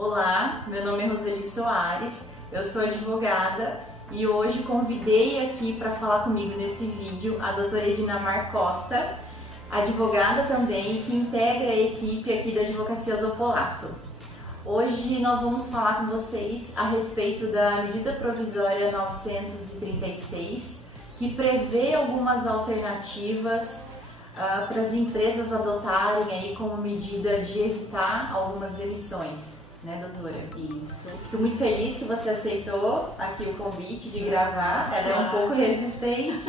Olá, meu nome é Roseli Soares, eu sou advogada e hoje convidei aqui para falar comigo nesse vídeo a doutora Edinamar Costa, advogada também, que integra a equipe aqui da Advocacia Zopolato. Hoje nós vamos falar com vocês a respeito da medida provisória 936, que prevê algumas alternativas para as empresas adotarem aí como medida de evitar algumas demissões. Né, doutora? Isso. Fico muito feliz que você aceitou aqui o convite de gravar. Ela é um pouco resistente.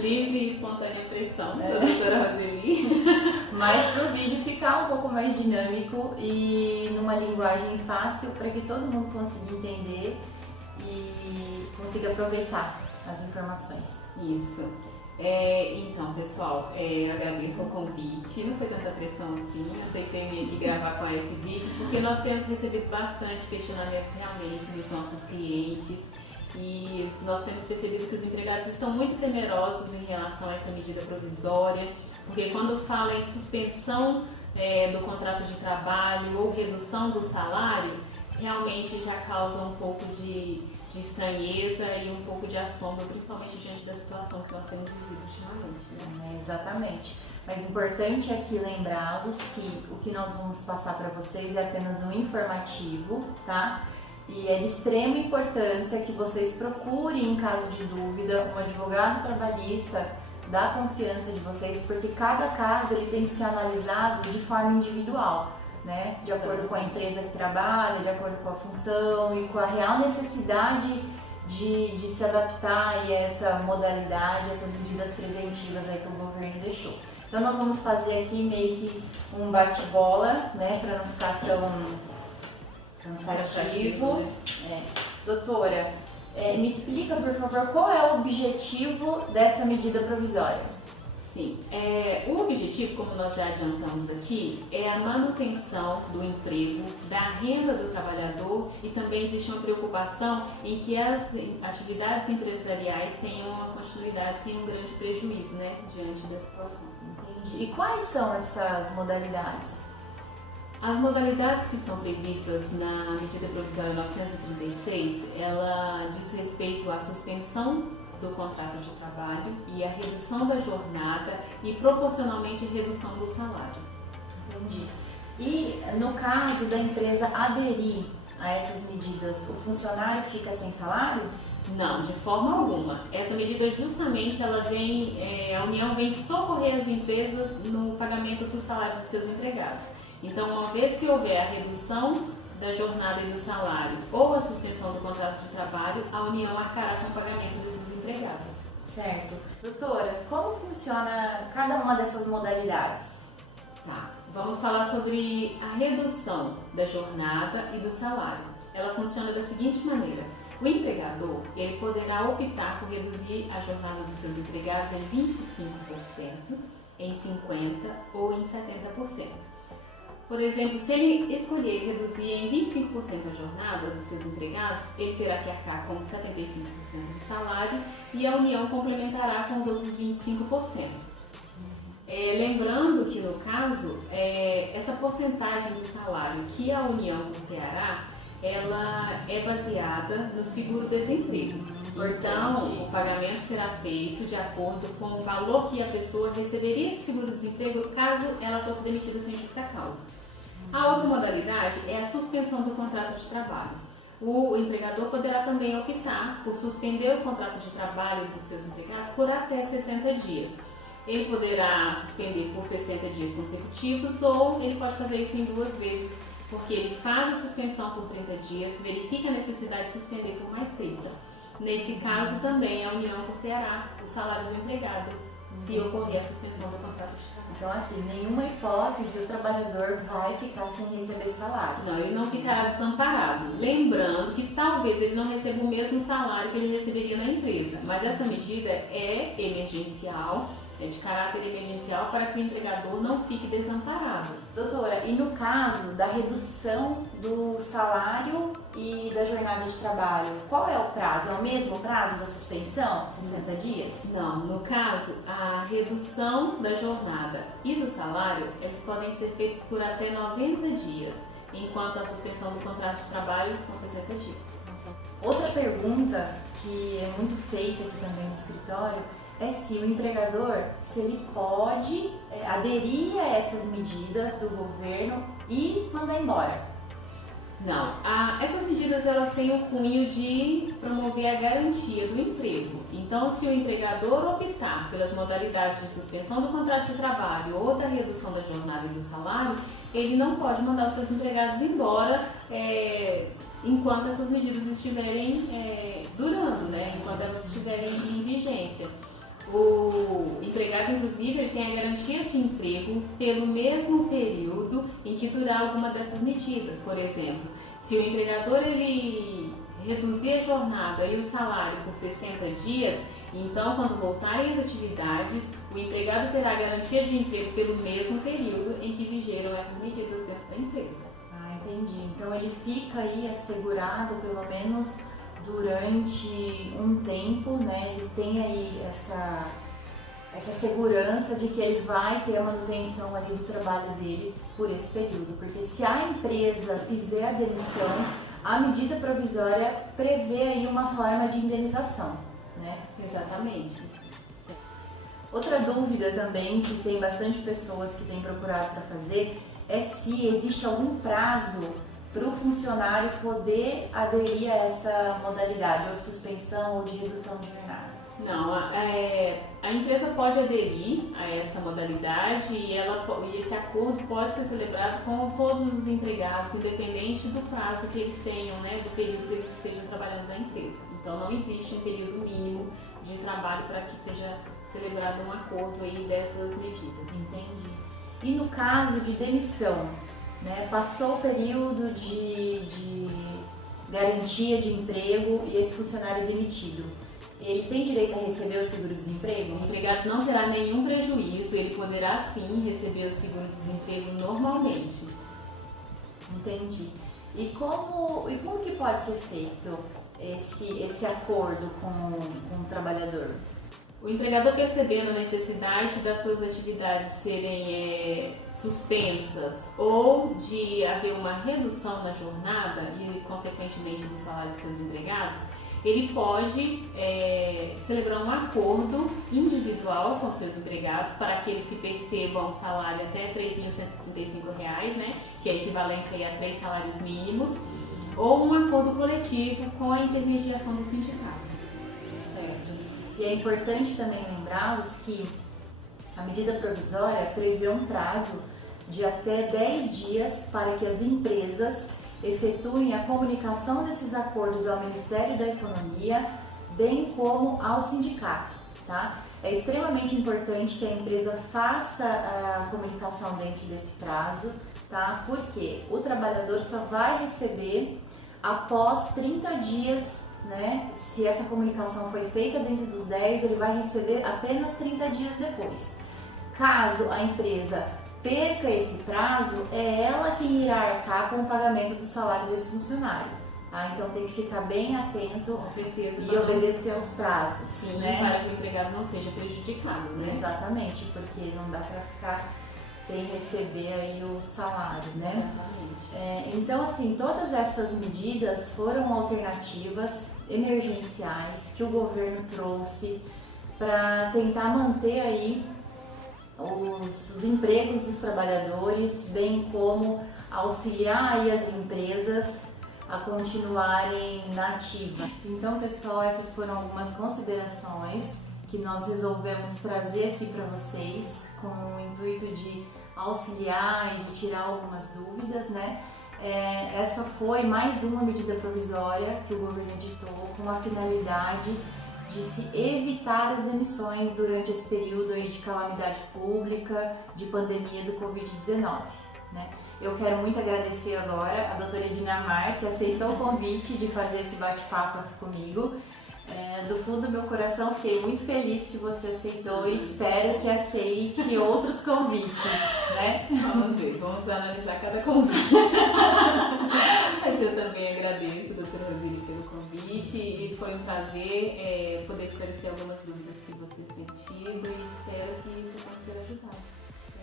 Livre e espontânea pressão da doutora Roseli. Mas para o vídeo ficar um pouco mais dinâmico e numa linguagem fácil para que todo mundo consiga entender e consiga aproveitar as informações. Isso. Então, pessoal, agradeço o convite, não foi tanta pressão assim, aceitei vir aqui gravar com esse vídeo, porque nós temos recebido bastante questionamentos realmente dos nossos clientes e nós temos percebido que os empregados estão muito temerosos em relação a essa medida provisória, porque quando fala em suspensão do contrato de trabalho ou redução do salário, realmente já causa um pouco de estranheza e um pouco de assombro, principalmente diante da situação que nós temos vivido ultimamente, né? Exatamente. Mas importante aqui lembrá-los que o que nós vamos passar para vocês é apenas um informativo, tá? E é de extrema importância que vocês procurem, em caso de dúvida, um advogado trabalhista da confiança de vocês, porque cada caso ele tem que ser analisado de forma individual, né? De acordo com a empresa que trabalha, de acordo com a função e com a real necessidade de se adaptar a essa modalidade, essas medidas preventivas aí que o governo deixou. Então nós vamos fazer aqui meio que um bate-bola, né? Para não ficar tão cansativo. Doutora, me explica, por favor, qual é o objetivo dessa medida provisória? Sim, o objetivo, como nós já adiantamos aqui, é a manutenção do emprego, da renda do trabalhador e também existe uma preocupação em que as atividades empresariais tenham uma continuidade sem um grande prejuízo, né, diante da situação. Entendi. E quais são essas modalidades? As modalidades que estão previstas na medida provisória 936, ela diz respeito à suspensão do contrato de trabalho e a redução da jornada e proporcionalmente a redução do salário. Entendi. E no caso da empresa aderir a essas medidas, o funcionário fica sem salário? Não, de forma alguma. Essa medida justamente ela vem, a União vem socorrer as empresas no pagamento do salário dos seus empregados. Então, uma vez que houver a redução da jornada e do salário ou a suspensão do contrato de trabalho, a União arcará com o pagamento desses empregados. Certo. Doutora, como funciona cada uma dessas modalidades? Tá. Vamos falar sobre a redução da jornada e do salário. Ela funciona da seguinte maneira. O empregador, ele poderá optar por reduzir a jornada dos seus empregados em 25%, em 50% ou em 70%. Por exemplo, se ele escolher reduzir em 25% a jornada dos seus empregados, ele terá que arcar com 75% de salário e a União complementará com os outros 25%. Lembrando que, no caso, essa porcentagem do salário que a União custeará, ela é baseada no seguro-desemprego. Então, o pagamento será feito de acordo com o valor que a pessoa receberia de seguro-desemprego caso ela fosse demitida sem justa causa. A outra modalidade é a suspensão do contrato de trabalho. O empregador poderá também optar por suspender o contrato de trabalho dos seus empregados por até 60 dias. Ele poderá suspender por 60 dias consecutivos ou ele pode fazer isso em 2 vezes, porque ele faz a suspensão por 30 dias, verifica a necessidade de suspender por mais 30. Nesse caso, também a União custeará o salário do empregado, se ocorrer a suspensão do contrato de trabalho. Então, assim, nenhuma hipótese o trabalhador vai ficar sem receber salário. Não, ele não ficará desamparado. Lembrando que talvez ele não receba o mesmo salário que ele receberia na empresa, mas essa medida é emergencial, é de caráter emergencial para que o empregador não fique desamparado. Doutora, e no caso da redução do salário e da jornada de trabalho, qual é o prazo? É o mesmo prazo da suspensão, 60 dias? Não, no caso, a redução da jornada e do salário, eles podem ser feitos por até 90 dias. enquanto a suspensão do contrato de trabalho são 60 dias. Outra pergunta que é muito feita aqui também no escritório é se o empregador, se ele pode aderir a essas medidas do governo e mandar embora. Não, essas medidas elas têm o cunho de promover a garantia do emprego. Então, se o empregador optar pelas modalidades de suspensão do contrato de trabalho ou da redução da jornada e do salário, ele não pode mandar os seus empregados embora enquanto essas medidas estiverem durando, né? Enquanto elas estiverem em vigência. O empregado, inclusive, ele tem a garantia de emprego pelo mesmo período em que durar alguma dessas medidas. Por exemplo, se o empregador ele reduzir a jornada e o salário por 60 dias, então, quando voltarem as atividades, o empregado terá a garantia de emprego pelo mesmo período em que vigeram essas medidas dentro da empresa. Ah, entendi. Então, ele fica aí assegurado pelo menos durante um tempo, né? Eles têm aí essa segurança de que ele vai ter a manutenção ali do trabalho dele por esse período, porque se a empresa fizer a demissão, a medida provisória prevê aí uma forma de indenização, né? Exatamente. Outra dúvida também que tem bastante pessoas que têm procurado para fazer é se existe algum prazo para o funcionário poder aderir a essa modalidade, ou de suspensão ou de redução de jornada. Não, a empresa pode aderir a essa modalidade e esse acordo pode ser celebrado com todos os empregados, independente do prazo que eles tenham, né, do período que eles estejam trabalhando na empresa. Então não existe um período mínimo de trabalho para que seja celebrado um acordo aí dessas medidas. Entendi. E no caso de demissão, né, passou o período de garantia de emprego e esse funcionário é demitido, ele tem direito a receber o seguro-desemprego? O empregado não terá nenhum prejuízo, ele poderá sim receber o seguro-desemprego normalmente. Entendi. E como que pode ser feito esse acordo com o trabalhador? O empregador, percebendo a necessidade das suas atividades serem suspensas ou de haver uma redução na jornada e, consequentemente, do salário dos seus empregados, ele pode celebrar um acordo individual com seus empregados para aqueles que percebam um salário até R$ 3.135, né, que é equivalente aí a 3 salários mínimos, ou um acordo coletivo com a intermediação do sindicato. Certo. E é importante também lembrá-los que a medida provisória prevê um prazo de até 10 dias para que as empresas efetuem a comunicação desses acordos ao Ministério da Economia, bem como ao sindicato, tá? É extremamente importante que a empresa faça a comunicação dentro desse prazo, tá? Porque o trabalhador só vai receber após 30 dias, né? Se essa comunicação foi feita dentro dos 10, ele vai receber apenas 30 dias depois. Caso a empresa perca esse prazo, é ela quem irá arcar com o pagamento do salário desse funcionário. Tá? Então tem que ficar bem atento, com certeza, e obedecer aos prazos. Sim, né? Para que o empregado não seja prejudicado, né? Exatamente, porque não dá para ficar sem receber aí o salário, né? Exatamente. Então, assim, todas essas medidas foram alternativas emergenciais que o governo trouxe para tentar manter aí os empregos dos trabalhadores, bem como auxiliar aí as empresas a continuarem na ativa. Então, pessoal, essas foram algumas considerações que nós resolvemos trazer aqui para vocês com o intuito de auxiliar e de tirar algumas dúvidas, né? Essa foi mais uma medida provisória que o governo editou com a finalidade de se evitar as demissões durante esse período aí de calamidade pública, de pandemia do Covid-19, né? Eu quero muito agradecer agora a doutora Edinamar, que aceitou o convite de fazer esse bate-papo aqui comigo. Do fundo do meu coração, fiquei muito feliz que você aceitou e espero que aceite outros convites, né? Vamos ver, vamos analisar cada convite. Mas eu também agradeço, doutora Ravine, pelo convite e foi um prazer poder esclarecer algumas dúvidas que vocês têm tido e espero que você possa ser ajudado.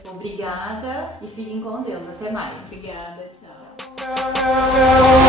Obrigada e fiquem com Deus. Até mais. Obrigada, tchau.